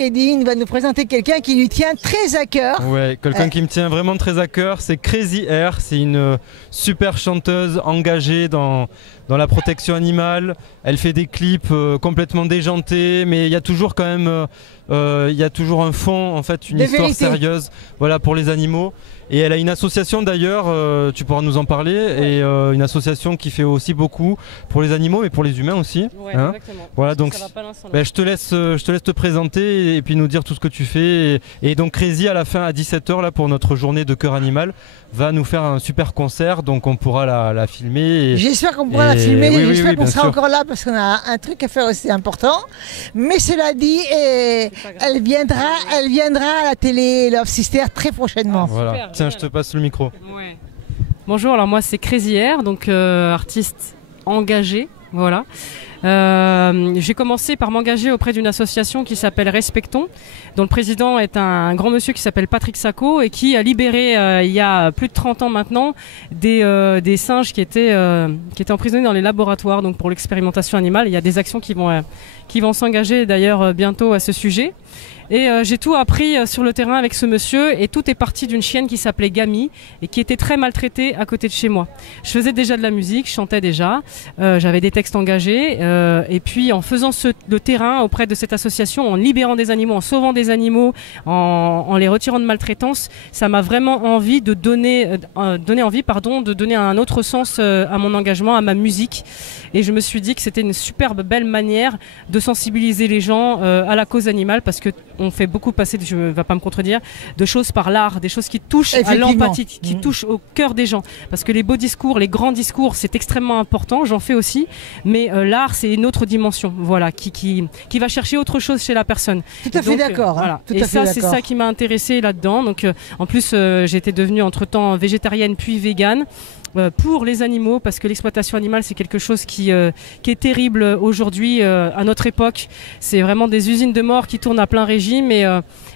Edine va nous présenter quelqu'un qui lui tient très à cœur. Ouais, quelqu'un qui me tient vraiment très à cœur, c'est Crazy Air. C'est une super chanteuse engagée dans la protection animale. Elle fait des clips complètement déjantés, mais il y a toujours quand même il y a toujours un fond, en fait, une histoire sérieuse, voilà, pour les animaux. Et elle a une association d'ailleurs, tu pourras nous en parler, et une association qui fait aussi beaucoup pour les animaux, mais pour les humains aussi. Ouais, hein. Exactement. Voilà, donc je te laisse te présenter et puis nous dire tout ce que tu fais. Et donc Crazy, à la fin, à 17 h là, pour notre journée de cœur animal, va nous faire un super concert, donc on pourra la filmer. J'espère qu'on pourra la filmer, oui, j'espère qu'on sera sûr. encore là parce qu'on a un truc à faire aussi important. Mais cela dit, elle viendra à la télé Love Sister très prochainement. Voilà. Super, tiens, je te passe le micro. Ouais. Bonjour, alors moi c'est Crazy Air, donc artiste engagé, voilà. J'ai commencé par m'engager auprès d'une association qui s'appelle Respectons, dont le président est un grand monsieur qui s'appelle Patrick Sacco et qui a libéré il y a plus de 30 ans maintenant des singes qui étaient emprisonnés dans les laboratoires, donc pour l'expérimentation animale. Il y a des actions qui vont s'engager d'ailleurs bientôt à ce sujet. Et j'ai tout appris sur le terrain avec ce monsieur, et tout est parti d'une chienne qui s'appelait Gami et qui était très maltraitée à côté de chez moi. Je faisais déjà de la musique, je chantais déjà, j'avais des textes engagés, et puis en faisant le terrain auprès de cette association, en libérant des animaux, en sauvant des animaux, en les retirant de maltraitance, ça m'a vraiment envie de donner un autre sens à mon engagement, à ma musique. Et je me suis dit que c'était une superbe belle manière de sensibiliser les gens à la cause animale, parce que on fait beaucoup passer, je ne vais pas me contredire, de choses par l'art, des choses qui touchent à l'empathie, qui touchent au cœur des gens. Parce que les beaux discours, les grands discours, c'est extrêmement important, j'en fais aussi, mais l'art, c'est une autre dimension, voilà, qui va chercher autre chose chez la personne. Tout à fait d'accord. Voilà. Et ça, c'est ça qui m'a intéressée là-dedans. Donc, en plus, j'étais devenue entre-temps végétarienne puis végane. Pour les animaux, parce que l'exploitation animale c'est quelque chose qui est terrible aujourd'hui à notre époque. C'est vraiment des usines de mort qui tournent à plein régime, et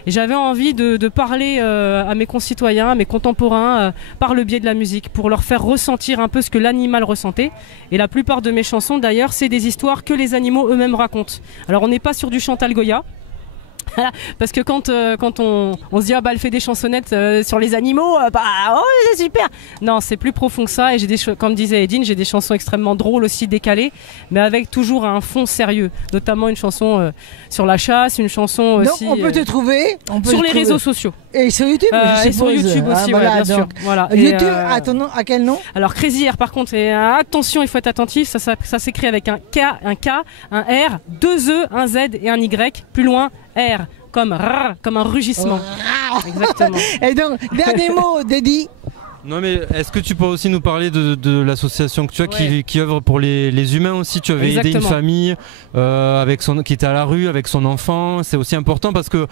j'avais envie de parler à mes concitoyens, à mes contemporains par le biais de la musique, pour leur faire ressentir un peu ce que l'animal ressentait. Et la plupart de mes chansons d'ailleurs, c'est des histoires que les animaux eux-mêmes racontent. Alors on n'est pas sur du Chantal Goya, parce que quand on se dit elle fait des chansonnettes sur les animaux, c'est super. Non, c'est plus profond que ça, et comme disait Edine, j'ai des chansons extrêmement drôles aussi, décalées, mais avec toujours un fond sérieux, notamment une chanson sur la chasse, une chanson aussi. Donc on peut te trouver sur les réseaux sociaux. Et sur YouTube, et sur YouTube aussi, voilà, bien sûr. Voilà. YouTube, à quel nom? Alors Crazy Air, par contre, attention, il faut être attentif, ça s'écrit avec un K, un R, 2 E, un Z et un Y, plus loin, R, comme un rugissement. Exactement. Et donc, dernier mot, Dédi. Non, mais est-ce que tu peux aussi nous parler de l'association que tu as qui œuvre pour les humains aussi? Tu avais aidé une famille qui était à la rue avec son enfant. C'est aussi important parce que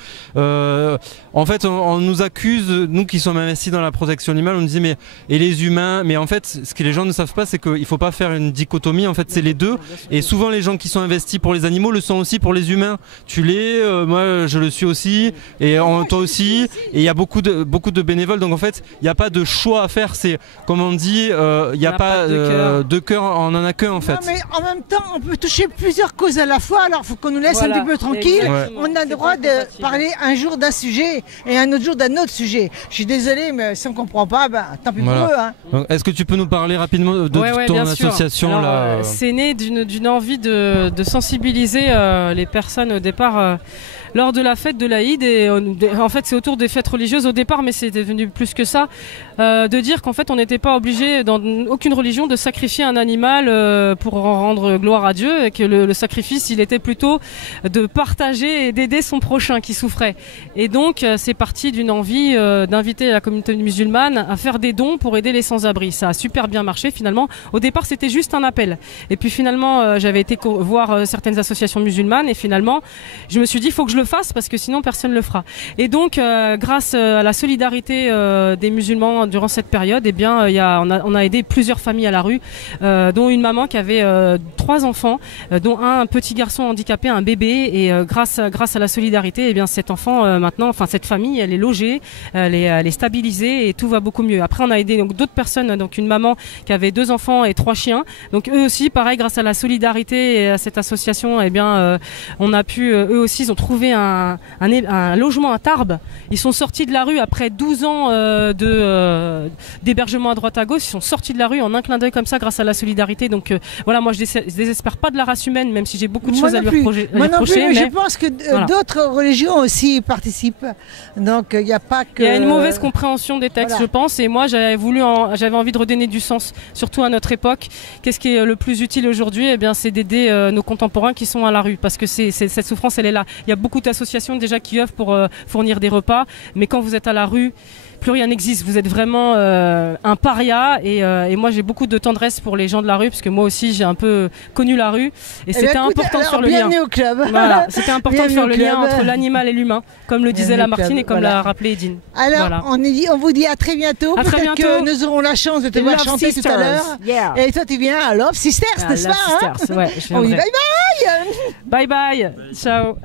en fait on nous accuse, nous qui sommes investis dans la protection animale, on nous dit mais et les humains, mais en fait ce que les gens ne savent pas, c'est qu'il faut pas faire une dichotomie. En fait c'est les deux, et souvent les gens qui sont investis pour les animaux le sont aussi pour les humains. Tu l'es, moi je le suis aussi, et toi aussi, et il y a beaucoup de bénévoles, donc en fait il n'y a pas de choix à faire, c'est comme on dit, il n'y a pas de cœur, on en a qu'un en fait. Non, mais en même temps on peut toucher plusieurs causes à la fois, alors il faut qu'on nous laisse un petit peu tranquille. On a le droit de parler un jour d'un sujet et un autre jour d'un autre sujet. Je suis désolé, mais si on ne comprend pas, tant pis pour eux. Hein. Est-ce que tu peux nous parler rapidement de ton association? Alors, là c'est né d'une envie de sensibiliser les personnes au départ lors de la fête de l'Aïd, et en fait c'est autour des fêtes religieuses au départ, mais c'est devenu plus que ça, de dire qu'en fait on n'était pas obligé dans aucune religion de sacrifier un animal pour rendre gloire à Dieu, et que le sacrifice il était plutôt de partager et d'aider son prochain qui souffrait. Et donc c'est parti d'une envie d'inviter la communauté musulmane à faire des dons pour aider les sans-abri. Ça a super bien marché finalement. Au départ c'était juste un appel, et puis finalement j'avais été voir certaines associations musulmanes, et finalement je me suis dit il faut que je le fasse parce que sinon personne le fera. Et donc grâce à la solidarité des musulmans durant cette période, eh bien on a aidé plusieurs familles à la rue, dont une maman qui avait 3 enfants, dont un petit garçon handicapé, un bébé, et grâce à la solidarité, eh bien cet enfant cette famille, elle est logée, elle est stabilisée, et tout va beaucoup mieux. Après on a aidé donc d'autres personnes, donc une maman qui avait 2 enfants et 3 chiens. Donc eux aussi pareil, grâce à la solidarité et à cette association, eh bien on a pu, eux aussi ils ont trouvé donné un logement à Tarbes. Ils sont sortis de la rue après 12 ans d'hébergement à droite à gauche. Ils sont sortis de la rue en un clin d'œil comme ça grâce à la solidarité. Donc voilà, moi je désespère pas de la race humaine, même si j'ai beaucoup de choses à lui reprocher. Moi non plus, mais je pense que d'autres religions aussi participent. Donc il n'y a pas que... Il y a une mauvaise compréhension des textes, je pense. Et moi j'avais envie de redonner du sens, surtout à notre époque. Qu'est-ce qui est le plus utile aujourd'hui? Eh bien, c'est d'aider nos contemporains qui sont à la rue, parce que cette souffrance, elle est là. Il y a beaucoup d'associations déjà qui œuvrent pour fournir des repas, mais quand vous êtes à la rue, plus rien n'existe. Vous êtes vraiment un paria, et moi j'ai beaucoup de tendresse pour les gens de la rue, parce que moi aussi j'ai un peu connu la rue, et c'était important de faire le lien. Bienvenue au club. Voilà, c'était important de faire le lien entre l'animal et l'humain, comme le disait Lamartine et comme l'a rappelé Edine. Alors on vous dit à très bientôt. Peut-être que nous aurons la chance de te voir chanter tout à l'heure. Et toi tu viens à Love Sisters, n'est-ce pas? Ouais, on dit bye bye. Bye bye. Ciao.